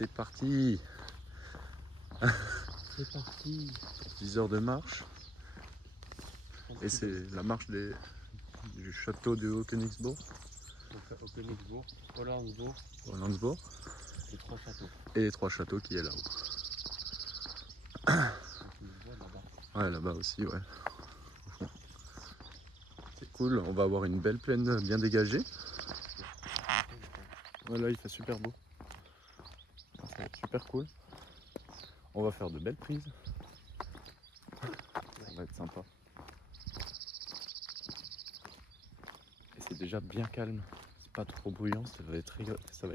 c'est parti. C'est parti. 10 heures de marche. Et c'est la marche du château de Haut-Königsbourg. Donc Haut-Königsbourg, Hollandsbourg. les 3 châteaux. Et les 3 châteaux qui est là-haut. Ouais, là-bas aussi, ouais. C'est cool, on va avoir une belle plaine bien dégagée. Ouais, là il fait super beau. Ça va être super cool. On va faire de belles prises. Ça va être sympa. Et c'est déjà bien calme. C'est pas trop bruyant, ça va être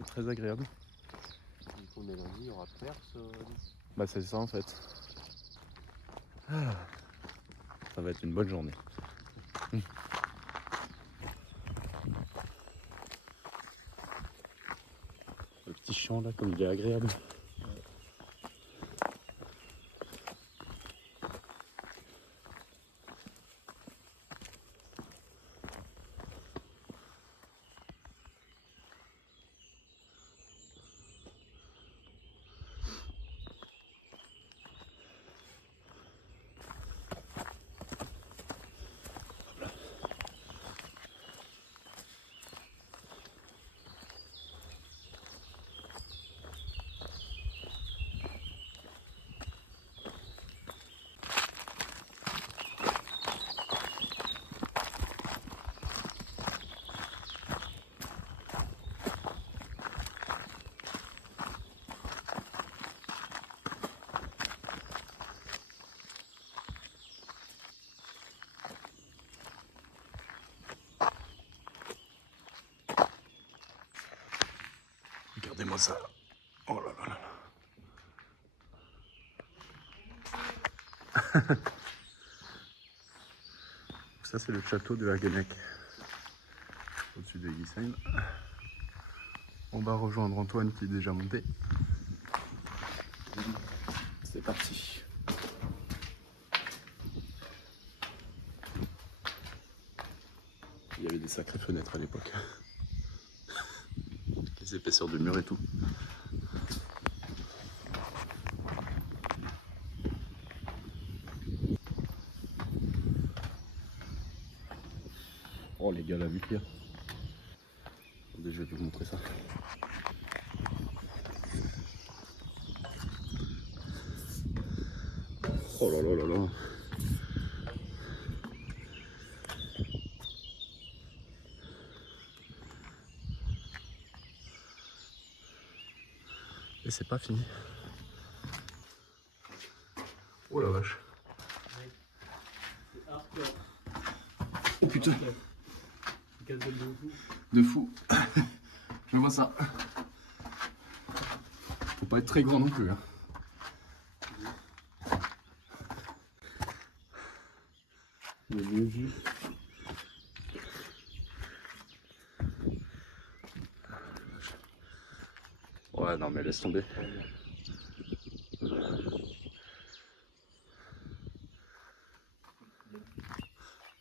très agréable. Du coup, on est lundi, il y aura perce. Bah c'est ça en fait. Ça va être une bonne journée. Le petit champ là, comme il est agréable. Regardez-moi ça. Oh là là là. Ça c'est le château de Haguenec. Au-dessus de Gisheim. On va rejoindre Antoine qui est déjà monté. C'est parti. Il y avait des sacrées fenêtres à l'époque. Les épaisseurs de mur et tout. Oh les gars, la vue qu'il y a. Attendez, je vais vous montrer ça. Oh là là là là. Et c'est pas fini. Oh la vache. Oh putain. De fou. Je vois ça. Faut pas être très grand non plus. Hein. Le vieux jus. Ouais, non mais laisse tomber.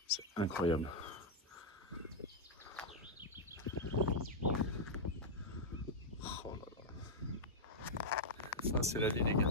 C'est incroyable. Oh là là. Ça c'est la vie les gars.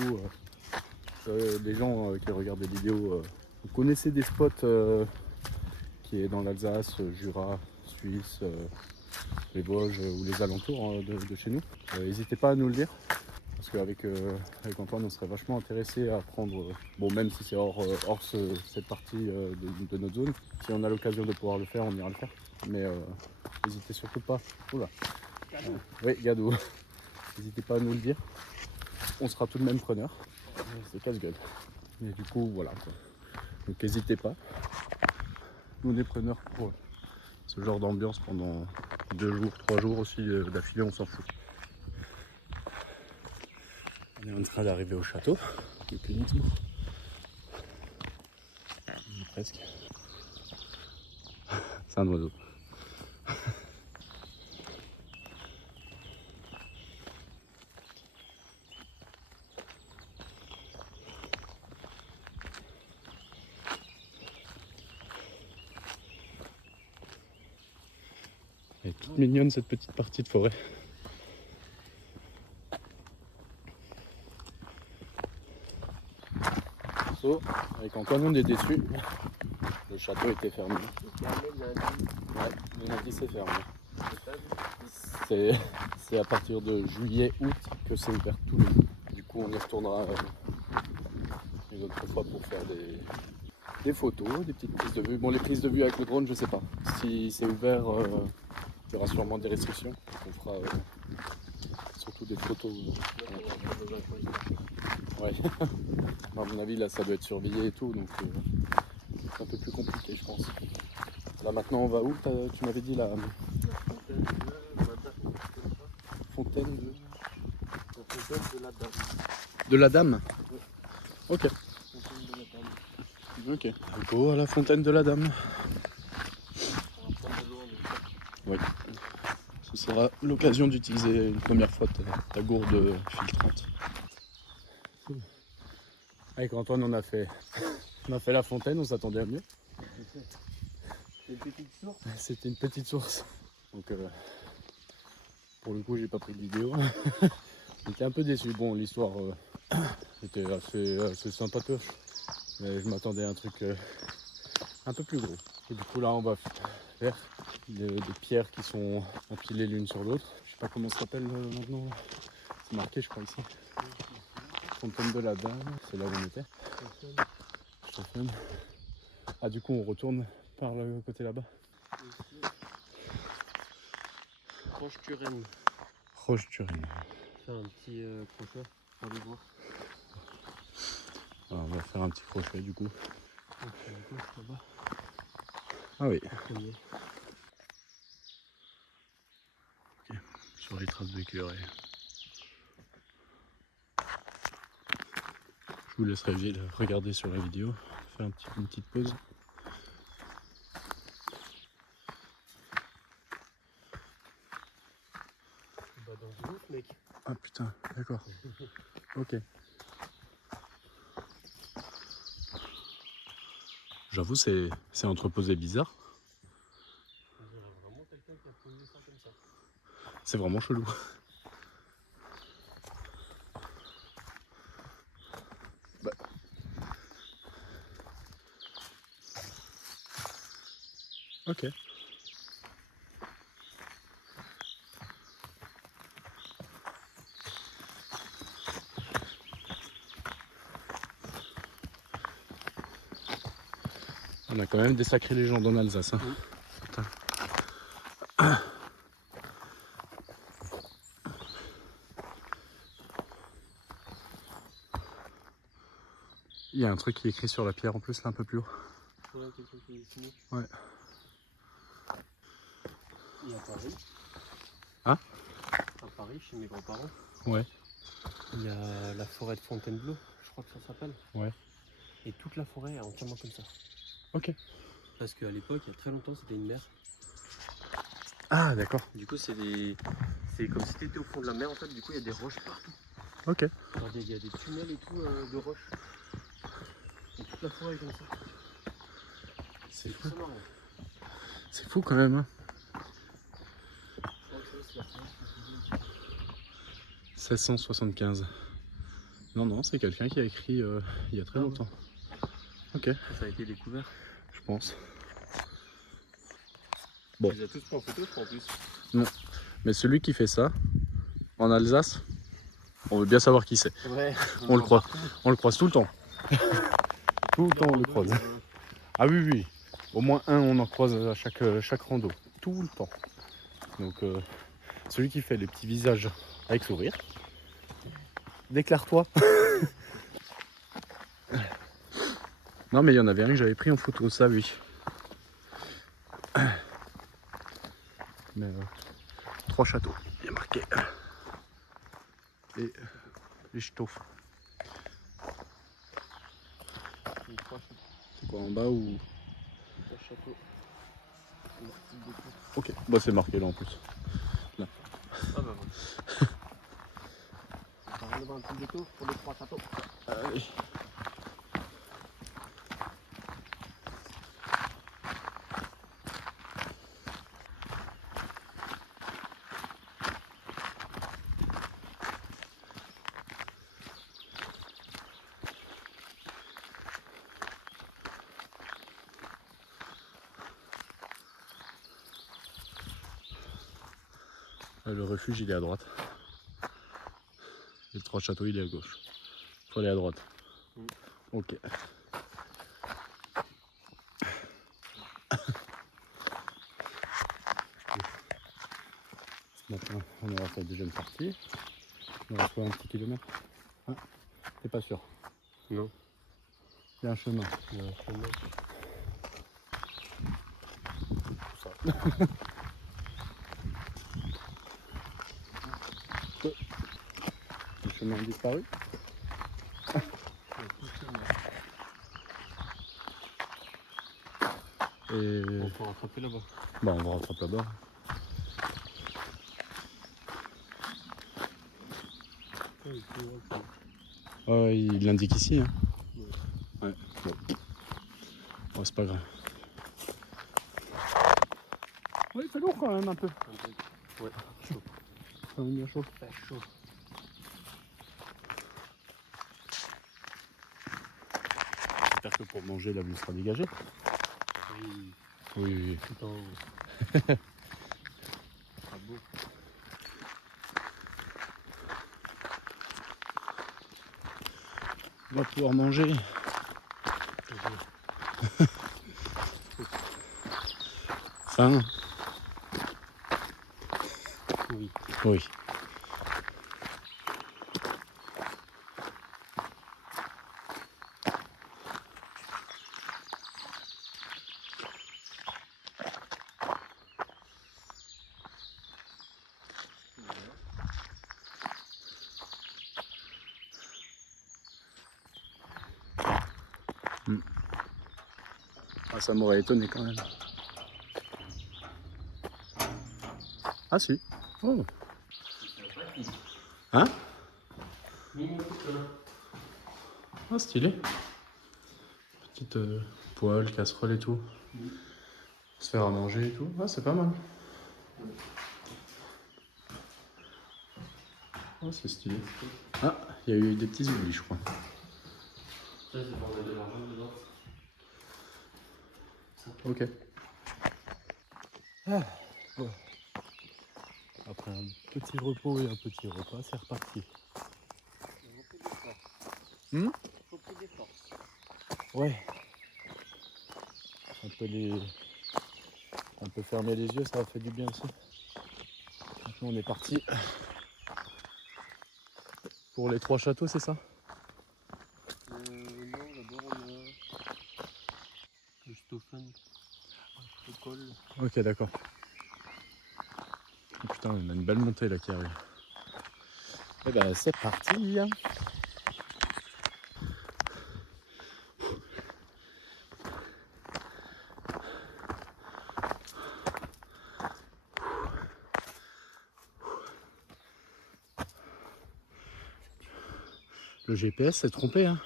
coup, les gens qui regardent des vidéos, vous connaissez des spots qui est dans l'Alsace, Jura, Suisse, les Vosges ou les alentours de chez nous. N'hésitez pas à nous le dire. Parce qu'avec avec Antoine, on serait vachement intéressé à prendre, bon même si c'est hors cette partie de notre zone, si on a l'occasion de pouvoir le faire, on ira le faire. Mais n'hésitez surtout pas. Oula. Oui, Gadou. N'hésitez pas à nous le dire. On sera tout de même preneur. C'est casse-gueule. Mais du coup, voilà. Quoi. Donc n'hésitez pas. Nous, on est preneurs pour ce genre d'ambiance pendant 2 jours, 3 jours aussi d'affilée, on s'en fout. On est en train d'arriver au château de Königsbourg. Presque. C'est un oiseau. Elle est toute mignonne cette petite partie de forêt. So, avec Antoine on est déçus. Le château était fermé. Ouais, le lundi c'est fermé. C'est à partir de juillet, août que c'est ouvert tous les jours. Du coup on y retournera une autre fois pour faire des photos, des petites prises de vue. Bon les prises de vue avec le drone je sais pas. Si c'est ouvert, il y aura sûrement des restrictions. On fera surtout des photos. Ouais. À mon avis là ça doit être surveillé et tout donc c'est un peu plus compliqué je pense. Là maintenant on va où? Tu m'avais dit la fontaine de la Dame. Ok. Ok. Go à la fontaine de la Dame. Oui. Ce sera l'occasion d'utiliser une première fois ta gourde filtrante. Avec Antoine on a fait la fontaine, on s'attendait à mieux. C'est une petite source. C'était une petite source. Donc pour le coup j'ai pas pris de vidéo. J'étais un peu déçu. Bon l'histoire était assez sympatoche. Mais je m'attendais à un truc un peu plus gros. Et du coup là on va faire des pierres qui sont empilées l'une sur l'autre. Je sais pas comment ça s'appelle maintenant. C'est marqué je crois ici. Fontaine de la Dame, c'est là où on était. Schaffen. Ah du coup on retourne par le côté là-bas. Roche-Turenne. Roche-Turenne. Faire un petit crochet pour aller voir. Alors, on va faire un petit crochet du coup. Là-bas. Ah oui. Premier. Okay. Sur les traces d'écureuil. Je vous laisserai regarder sur la vidéo, faire une petite pause. Bah dans une autre mec. Ah putain, d'accord. Ok. J'avoue c'est entreposé bizarre. On dirait vraiment quelqu'un qui a posé ça comme ça. C'est vraiment chelou. Bah. Ok. On a quand même des sacrées légendes en Alsace. Hein. Oui. Putain. Il y a un truc qui est écrit sur la pierre en plus là un peu plus haut. Ouais, quelqu'un qui est dessiné. Ouais. Et à Paris. Hein? À Paris, chez mes grands-parents. Ouais. Il y a la forêt de Fontainebleau, je crois que ça s'appelle. Ouais. Et toute la forêt est entièrement comme ça. Ok. Parce qu'à l'époque, il y a très longtemps, c'était une mer. Ah d'accord. Du coup, c'est comme si tu étais au fond de la mer en fait. Du coup, il y a des roches partout. Ok. Il y a des tunnels et tout de roches. Et toute la forêt est comme ça. C'est fou. très marrant. C'est fou quand même. Hein. 1675. Non, non, c'est quelqu'un qui a écrit il y a très Ah ouais. longtemps. Ok, Ça a été découvert. je pense. On Bon. les a tous pris en photo, je crois, en plus. Non. Mais celui qui fait ça, en Alsace, on veut bien savoir qui c'est. Ouais, On le croise. On le croise tout le temps. Tout le temps, on le croise. Ah oui, oui. Au moins un, on en croise à chaque rando. Tout le temps. Donc, celui qui fait les petits visages avec sourire, déclare-toi. Non, mais il y en avait un que j'avais pris en photo, ça oui. Mais 3 châteaux, il y a marqué. Et les ch'tauffes. C'est quoi en bas ou. Château. Ok, bah c'est marqué là en plus. Là. Ah bah voilà. On va avoir un petit détour pour les 3 châteaux. Allez. Le refuge il est à droite. Et le 3 châteaux il est à gauche. Faut aller à droite. Ok. Maintenant on aura fait la deuxième partie. On va faire un petit kilomètre. Ah, t'es pas sûr? Non. Il y a un chemin. Il y a un chemin. Tout ça. Le chemin a disparu. Et On peut rattraper là-bas. bah on va rattraper là-bas. Il l'indique ici. Hein. Ouais. Bon. Oh, c'est pas grave. Ouais, il fait lourd quand même un peu. Ouais, chaud. Quand même bien chaud. Chaud. J'espère que pour manger la vue sera dégagée. Oui. Oui, oui. Tout en haut. Ah beau. On va pouvoir manger. Faim. Oui. Oui. Ah, ça m'aurait étonné quand même. Ah si. Oh. Hein? Ah stylé. Petite poêle, casserole et tout. Se faire à manger et tout. Ah c'est pas mal. Ah c'est stylé. Ah, il y a eu des petits oublis je crois. Ça c'est pour mettre de l'argent dedans. Ok. Ah, bon. Après un petit repos et un petit repas, c'est reparti. Beaucoup d'efforts. Ouais. Un peu fermer les yeux, ça a fait du bien aussi. Maintenant on est parti pour les 3 châteaux, c'est ça? Non, d'abord on a le Stoffen, le col. Ok, d'accord. Oh, putain, on a une belle montée là qui arrive. Et ben c'est parti. Le GPS s'est trompé, hein.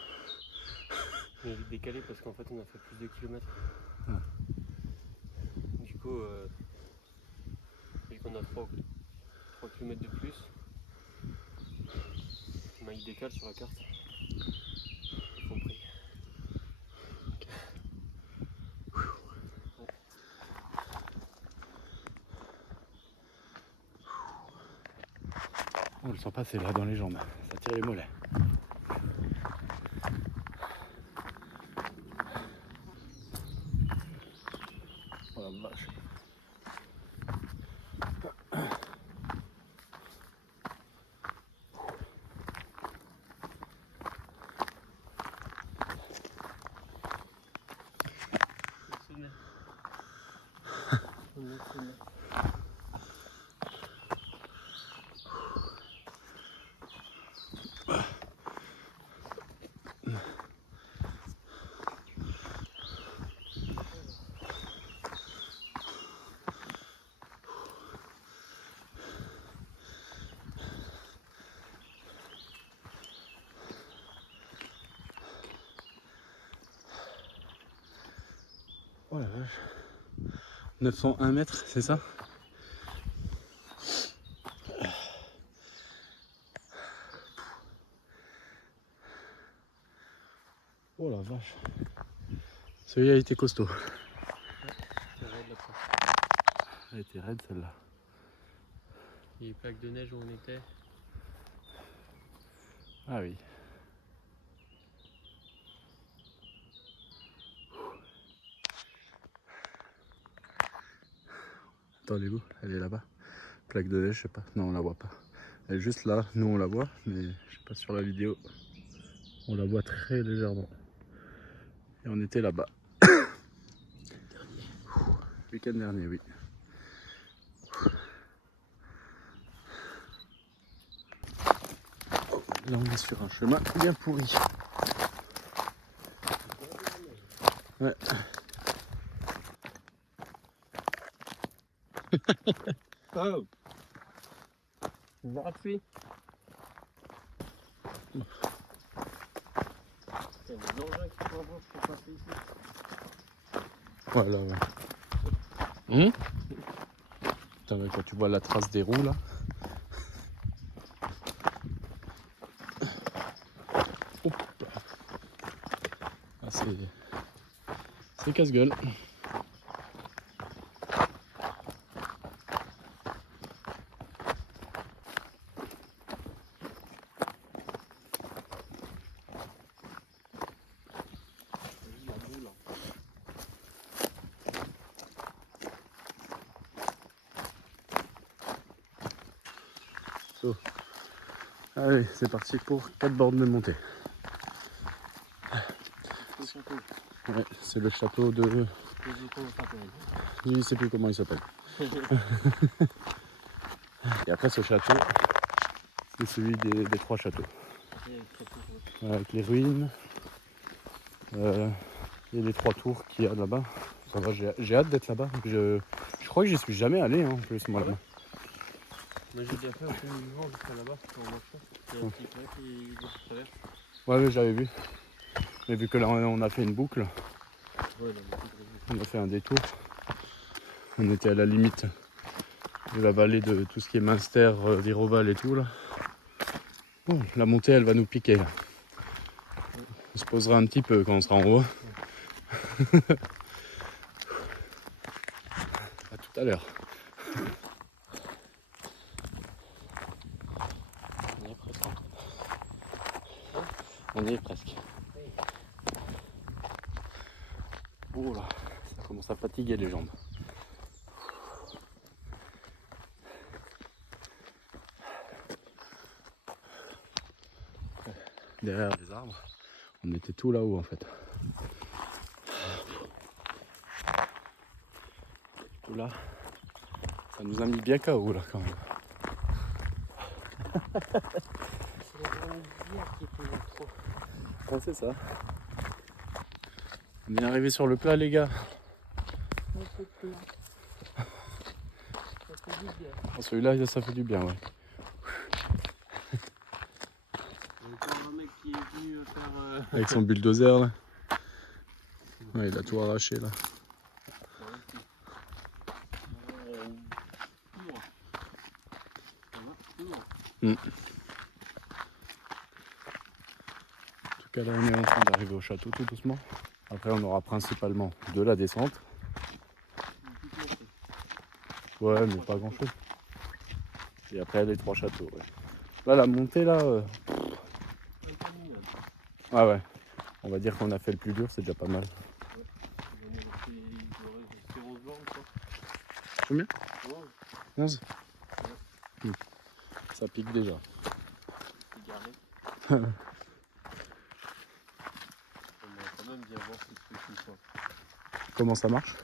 Il est décalé parce qu'en fait on a fait plus de kilomètres. Ah. Du coup, vu qu'on a 3 km de plus, il décale sur la carte. On le sent passer là dans les jambes, ça tire les mollets. Oh la vache. Oh la vache. 901 mètres, c'est ça? Oh la vache. Celui-là a été costaud. Elle était raide celle-là. Il y a les plaques de neige où on était. Ah oui. Attendez-vous, elle est là-bas. Plaque de neige, je sais pas. Non, on la voit pas. Elle est juste là, nous on la voit, mais je sais pas sur la vidéo. On la voit très légèrement. Et on était là-bas. Week-end dernier, oui. Là on est sur un chemin bien pourri. Ouais. Oh, gratuit. Il y a des engins qui sont bons pour passer ici. Voilà, ouais. Putain, mais quand tu vois la trace des roues là. Ah, c'est casse-gueule. So. Allez, c'est parti pour 4 bornes de montée. Ouais, c'est le château de... Je ne sais plus comment il s'appelle. Et après ce château, c'est celui des 3 châteaux. Avec les ruines et les 3 tours qu'il y a là-bas. Ça va, j'ai hâte d'être là-bas. Je crois que j'y suis jamais allé en plus moi là-bas. Moi j'ai déjà fait un peu de vent jusqu'à là-bas en marchant. Il y a un petit plat qui traverse. Ouais, mais j'avais vu. Mais vu que là on a fait une boucle, Ouais, on a fait un détour. On était à la limite de la vallée de tout ce qui est Münster, Viroval et tout là. Oh, la montée elle va nous piquer là. On se posera un petit peu quand on sera en haut. À tout à l'heure. On y est presque. On y est presque. Oh là, ça commence à fatiguer les jambes. Derrière les arbres, on était tout là-haut en fait. Tout là, ça nous a mis bien KO là quand même. Ouais, c'est ça. On est arrivé sur le plat les gars. Oh, celui-là ça fait du bien, ouais. Il y a encore un mec qui est venu faire... Avec son bulldozer là. Ouais, il a tout arraché là. En tout cas là on est en train d'arriver au château tout doucement. Après on aura principalement de la descente. Ouais mais pas grand chose. Et après les 3 châteaux, ouais. Là, la montée, là... Interminable. Ah ouais. On va dire qu'on a fait le plus dur, c'est déjà pas mal. J'en ai resté, il doit rester 11 bornes, quoi. Combien? 11. 11. Ça pique déjà. C'est garé. On va quand même bien voir ce truc une fois. Comment ça marche?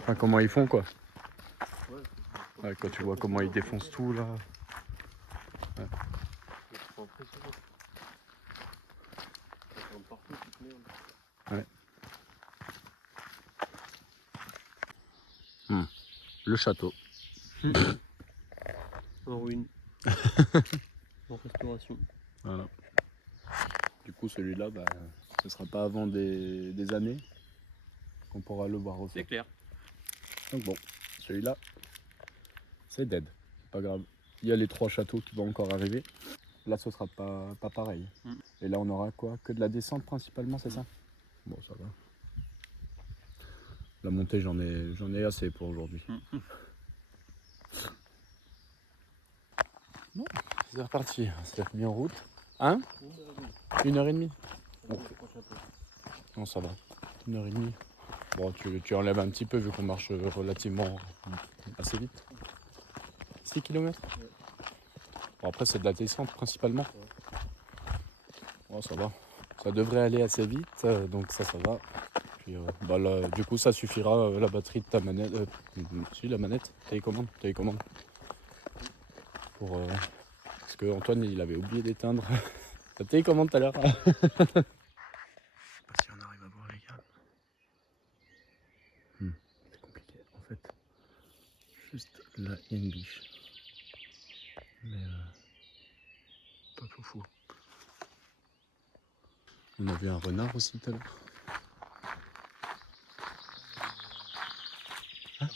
Enfin, comment ils font, quoi. Ouais, Ouais, quand tu vois comment ils défoncent tout, là. C'est trop impressionnant. Ça tombe partout, toute merde. Ouais. Le château. En ruine. En restauration. Voilà. Du coup, celui-là, bah, ce sera pas avant des années qu'on pourra le voir refaire. C'est clair. Donc bon, celui-là, c'est dead. C'est pas grave. Il y a les 3 châteaux qui vont encore arriver. Là, ce sera pas pareil. Et là, on aura quoi? Que de la descente principalement, c'est ça? Bon, ça va. La montée, j'en ai assez pour aujourd'hui. Bon, c'est reparti. C'est remis en route. Hein? 1h30. Bon. Non, ça va. 1h30. Bon, tu enlèves un petit peu vu qu'on marche relativement assez vite. 6 km. Bon, après, c'est de la descente principalement. Bon, ça va. Ça devrait aller assez vite, donc ça va. Puis, bah, là, du coup, ça suffira la batterie de ta manette. Si, la manette, télécommande. Pour, parce que Antoine, il avait oublié d'éteindre ta télécommande tout à l'heure. Je sais pas si on arrive à voir les gars. C'est compliqué. En fait, juste là, il y a une biche. Mais pas fou. On a vu un renard aussi tout à l'heure. Hein?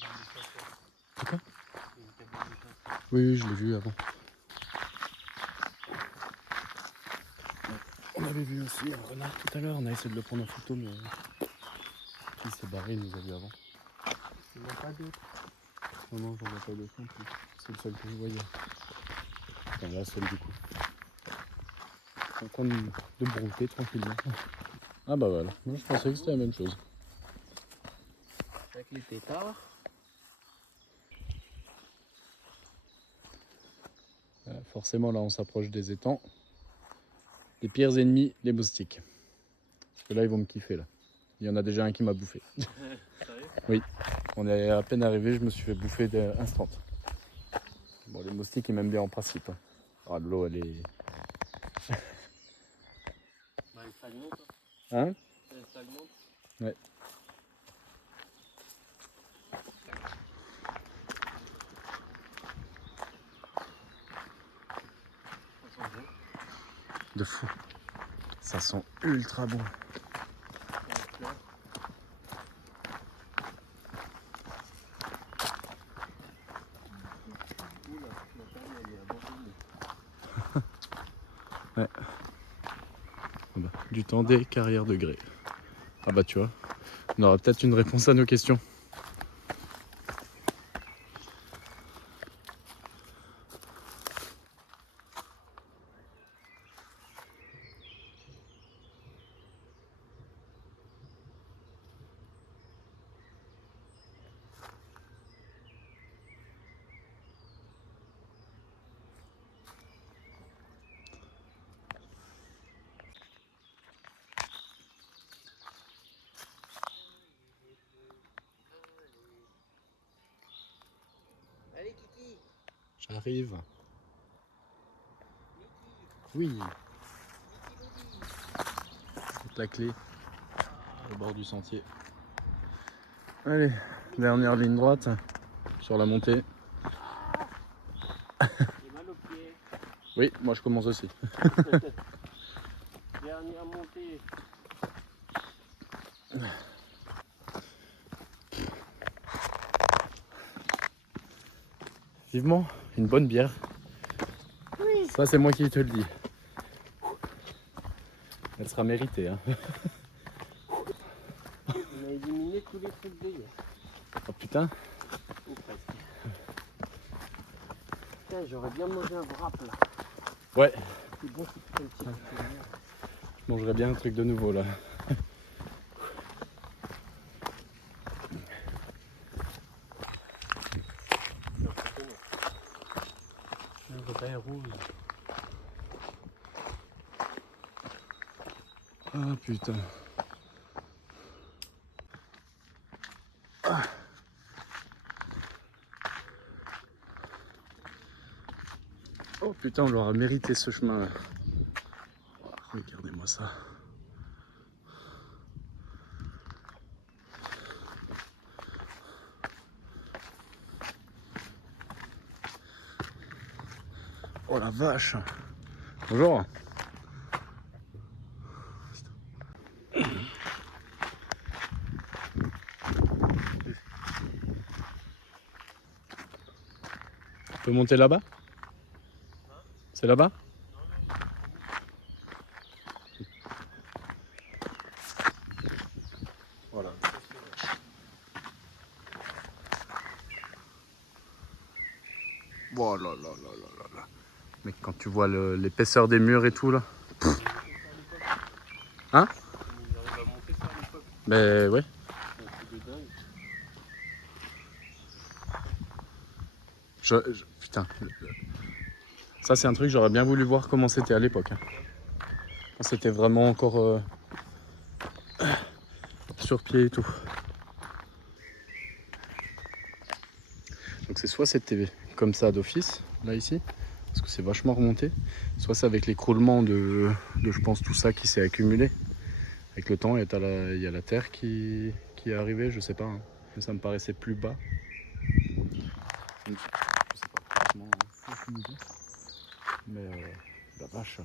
C'est quoi? Oui, je l'ai vu avant. On avait vu aussi un renard tout à l'heure. On a essayé de le prendre en photo, mais il s'est barré, il nous a vu avant. Il n'y en a pas d'autres. Non, j'en vois pas d'autres non plus. C'est le seul que je voyais. Enfin, la seule du coup. En train de brouter tranquillement. Ah bah voilà, moi je pensais que c'était la même chose. Avec les tétards. Forcément là on s'approche des étangs. Les pires ennemis, les moustiques. Parce que là ils vont me kiffer là. Il y en a déjà un qui m'a bouffé. Sérieux? Oui, on est à peine arrivé, je me suis fait bouffer instant. Bon les moustiques ils m'aiment bien en principe. Hein. Ah, l'eau elle est... Bah, elle stagnante. Hein? Elle stagnante. Ouais. Ça sent bon. De fou. Ça sent ultra bon. Ouais. Ah bah, du temps des carrières de grès. Ah bah tu vois, on aura peut-être une réponse à nos questions. Allez, Kiki. J'arrive. Oui. Toute la clé au bord du sentier. Allez, dernière ligne droite sur la montée. J'ai mal aux pieds. Oui, moi je commence aussi. Dernière montée. Vivement, une bonne bière. Oui. Ça c'est moi qui te le dis. Elle sera méritée. Hein. On a éliminé tous les trucs de hier. Oh putain. Ou presque. Putain, j'aurais bien mangé un wrap là. Ouais, C'est bon, c'est tout un petit peu. je mangerais bien un truc de nouveau là. Le vrai rouge. Ah putain. Oh putain, on l'aura mérité ce chemin là. Regardez-moi ça. Oh la vache. Bonjour. On peut monter là-bas? C'est là-bas? Voilà. Oh là là là là là là. Mais quand tu vois l'épaisseur des murs et tout là. Hein? On arrive à monter ça à l'époque. Ben ouais. C'est un truc de dingue. Putain. Ça c'est un truc, j'aurais bien voulu voir comment c'était à l'époque. Hein. Quand c'était vraiment encore sur pied et tout. Donc c'est soit c'était comme ça d'office, là ici, parce que c'est vachement remonté, soit c'est avec l'écroulement de je pense tout ça qui s'est accumulé. Avec le temps, il y a la terre qui est arrivée, je sais pas. Hein. Mais ça me paraissait plus bas. Je sais pas, franchement, aucune idée. Mais la vache.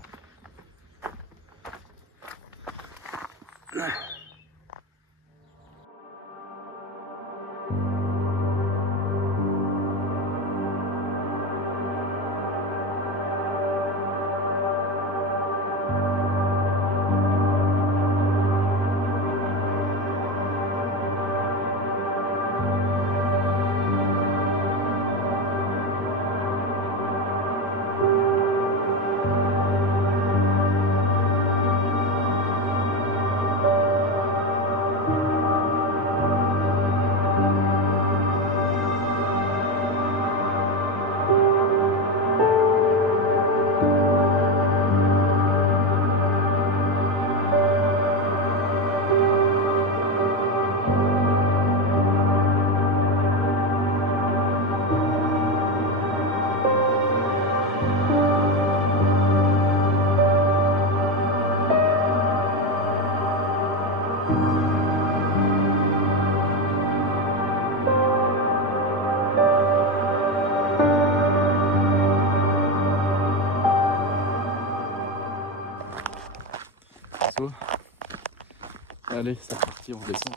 Allez, c'est parti, on descend.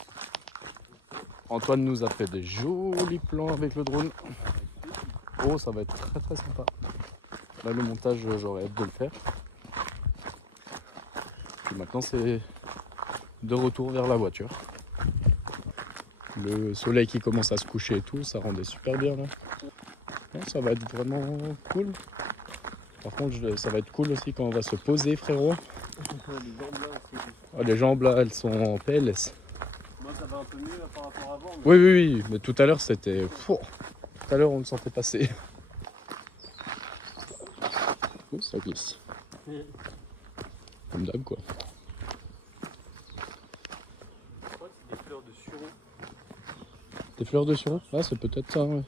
Antoine nous a fait des jolis plans avec le drone. Oh, ça va être très très sympa. Là, le montage, j'aurais hâte de le faire. Puis maintenant, c'est de retour vers la voiture. Le soleil qui commence à se coucher et tout, ça rendait super bien là. Ouais, ça va être vraiment cool. Par contre, ça va être cool aussi quand on va se poser, frérot. Ah, les jambes là, elles sont en PLS. Moi, ça va un peu mieux là, par rapport à avant. Oui, oui, oui, mais tout à l'heure c'était. Tout à l'heure, on le sentait passer. Oh, ça glisse. Comme d'hab, quoi. Je crois que c'est des fleurs de sureau. Des fleurs de sureau? Ah, c'est peut-être ça, ouais.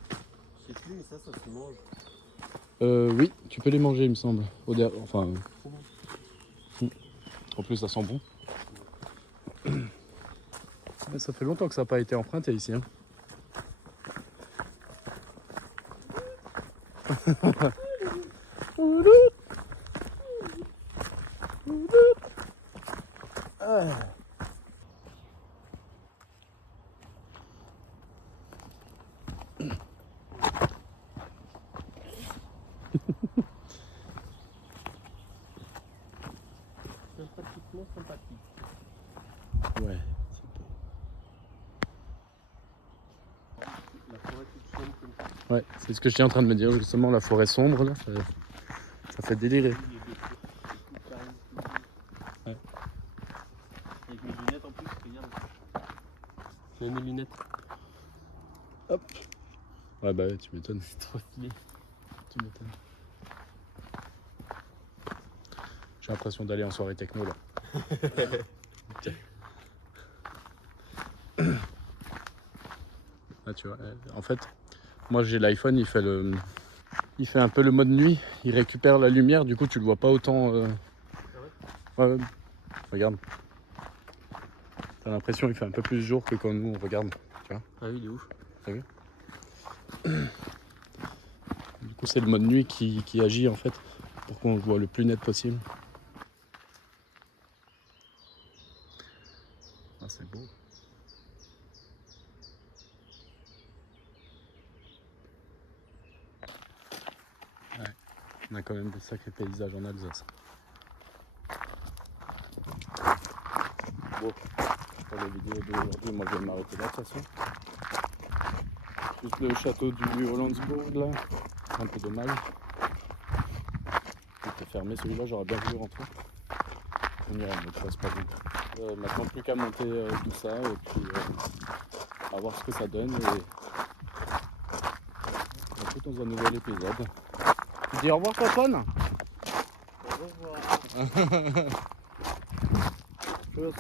Je sais plus, mais ça se mange. Oui, tu peux les manger, il me semble. Enfin. En plus, ça sent bon. Mais ça fait longtemps que ça n'a pas été emprunté ici. Hein. Sympathiquement sympathique. Ouais, La forêt toute sombre comme ça. ouais, c'est ce que j'étais en train de me dire. Justement, la forêt sombre, là, ça Ça fait délirer. Ouais. Avec mes lunettes en plus, regarde. Je mets mes lunettes. Hop. Ouais bah ouais, tu m'étonnes. C'est trop stylé. Tu m'étonnes. J'ai l'impression d'aller en soirée techno là. Tiens. Ah, tu vois, en fait, moi j'ai l'iPhone, il fait un peu le mode nuit, il récupère la lumière, du coup tu le vois pas autant. Ah ouais. Ouais, regarde. T'as l'impression qu'il fait un peu plus jour que quand nous on regarde, tu vois. Ah oui, il est ouf. T'as vu? Du coup c'est le mode nuit qui agit en fait, pour qu'on le voit le plus net possible. Ah, c'est beau. Ouais, on a quand même des sacrés paysages en Alsace. Bon, pour la vidéo d'aujourd'hui, moi je vais m'arrêter là de toute façon. Juste le château du Hollandsbourg là, un peu dommage. Il était fermé celui-là, j'aurais bien voulu rentrer. On ira, mais c'est pas bon. Maintenant plus qu'à monter tout ça et puis à voir ce que ça donne et on se retrouve dans un nouvel épisode. Tu dis au revoir Antoine. Au revoir. Tschüss.